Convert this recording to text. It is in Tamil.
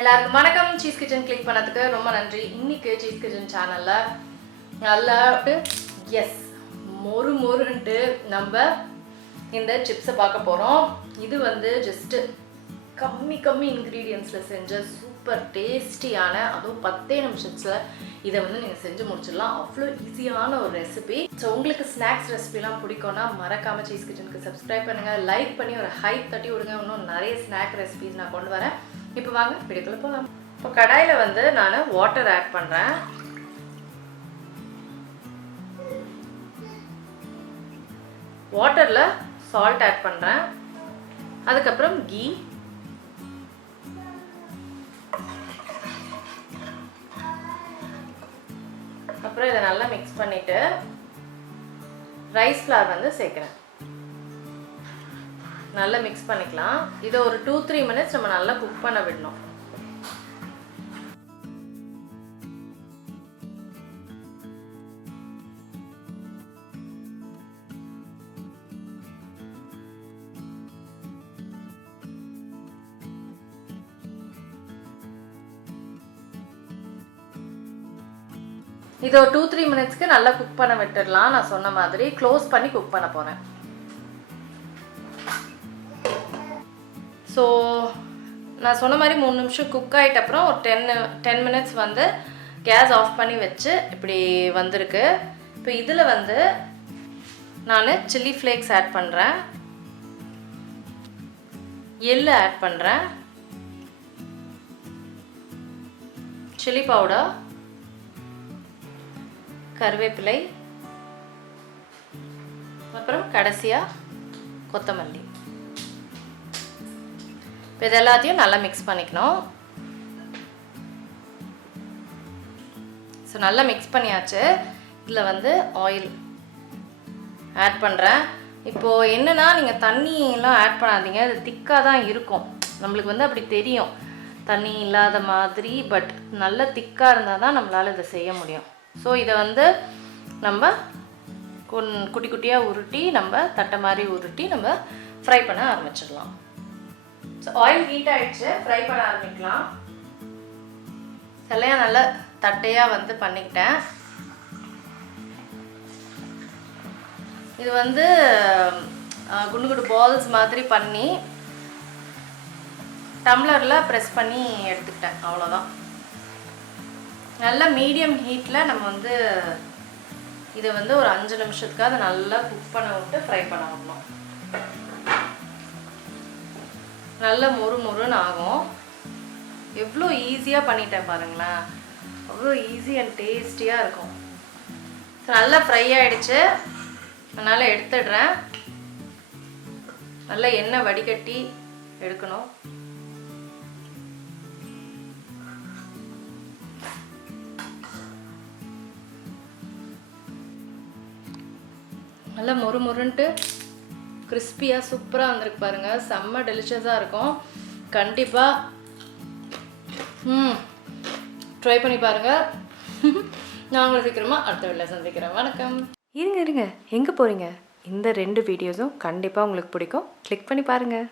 எல்லாருக்கும் வணக்கம். சீஸ் கிச்சன் கிளிக் பண்ணதுக்கு ரொம்ப நன்றி. இன்னைக்கு சீஸ் கிச்சன் சேனல்ல நல்லா எஸ் மொறு மொறுன்ட்டு நம்ம இந்த சிப்ஸை பார்க்க போகிறோம். இது வந்து ஜஸ்ட்டு கம்மி இன்க்ரீடியன்ஸில் செஞ்ச சூப்பர் டேஸ்டியான, அதுவும் 10 நிமிஷத்தில் இதை வந்து நீங்கள் செஞ்சு முடிச்சிடலாம். அவ்வளோ ஈஸியான ஒரு ரெசிபி. ஸோ உங்களுக்கு ஸ்நாக்ஸ் ரெசிபிலாம் பிடிக்கும்னா மறக்காமல் சீஸ் கிச்சனுக்கு சப்ஸ்கிரைப் பண்ணுங்கள், லைக் பண்ணி ஒரு ஹைப் தட்டி விடுங்க. இன்னும் நிறைய ஸ்நாக் ரெசிபிஸ் நான் கொண்டு வரேன். இப்போ வாங்க வீடியோக்குள்ள போகலாம். இப்போ கடாயில் வந்து நான் வாட்டர் ஆட் பண்ணுறேன். வாட்டரில் சால்ட் ஆட் பண்ணுறேன். அதுக்கப்புறம் கீ, அப்புறம் இதை நல்லா மிக்ஸ் பண்ணிவிட்டு ரைஸ் ஃப்ளார் வந்து சேர்க்குறேன். நல்லா மிக்ஸ் பண்ணிக்கலாம். இதை ஒரு 2-3 மினிட்ஸ் நம்ம நல்லா குக் பண்ண விடணும். இதை ஒரு 2-3 மினிட்ஸ்க்கு நல்லா குக் பண்ண விட்டுடலாம். நான் சொன்ன மாதிரி க்ளோஸ் பண்ணி குக் பண்ண போகிறேன். ஸோ நான் சொன்ன மாதிரி 3 நிமிஷம் குக் ஆகிட்ட அப்புறம் ஒரு 10 மினிட்ஸ் வந்து கேஸ் ஆஃப் பண்ணி வச்சு இப்படி வந்திருக்கு. இப்போ இதில் வந்து நான் சில்லி ஃப்ளேக்ஸ் ஆட் பண்ணுறேன், எள்ளு ஆட் பண்ணுறேன், சில்லி பவுடர், கருவேப்பிலை, அப்புறம் கடைசியாக கொத்தமல்லி. இப்போ இது எல்லாத்தையும் நல்லா மிக்ஸ் பண்ணிக்கணும். ஸோ நல்லா மிக்ஸ் பண்ணியாச்சு. இதில் வந்து ஆயில் ஆட் பண்ணுறேன். இப்போது என்னென்னா, நீங்கள் தண்ணியெலாம் ஆட் பண்ணாதீங்க, அது திக்காக தான் இருக்கும். நம்மளுக்கு வந்து அப்படி தெரியும் தண்ணி இல்லாத மாதிரி, பட் நல்ல திக்காக இருந்தால் தான் நம்மளால் இதை செய்ய முடியும். ஸோ இதை வந்து நம்ம குட்டி குட்டியாக உருட்டி, நம்ம தட்டை மாதிரி உருட்டி நம்ம ஃப்ரை பண்ண ஆரம்பிச்சிடலாம். ஸோ ஆயில் ஹீட் ஆகிடுச்சு, ஃப்ரை பண்ண ஆரம்பிக்கலாம். சிலையாக நல்லா தட்டையாக வந்து பண்ணிக்கிட்டேன். இது வந்து குண்டு குண்டு பால்ஸ் மாதிரி பண்ணி டம்ளரில் ப்ரெஸ் பண்ணி எடுத்துக்கிட்டேன். அவ்வளோதான். நல்லா மீடியம் ஹீட்டில் நம்ம வந்து இதை வந்து ஒரு 5 நிமிஷத்துக்கு அதை நல்லா குக் பண்ண விட்டு ஃப்ரை பண்ண விடணும். நல்ல மொறுன்னு ஆகும். எவ்வளோ ஈஸியாக பண்ணிட்டேன் பாருங்களேன், அவ்வளோ ஈஸி அண்ட் டேஸ்டியாக இருக்கும். ஸோ நல்லா ஃப்ரை ஆகிடுச்சு, அதனால் எடுத்துடுறேன். நல்லா எண்ணெய் வடிகட்டி எடுக்கணும். நல்லா மொறுன்ட்டு கிறிஸ்பியாக சூப்பராக வந்திருக்கு பாருங்கள். செம்ம டெலிஷியஸாக இருக்கும். கண்டிப்பாக ட்ரை பண்ணி பாருங்கள். நான் உங்களை சீக்கிரமாக அடுத்த வீடியோவில் சந்திக்கிறேன். வணக்கம். இருங்க எங்கே போகிறீங்க? இந்த 2 வீடியோஸும் கண்டிப்பாக உங்களுக்கு பிடிக்கும். கிளிக் பண்ணி பாருங்கள்.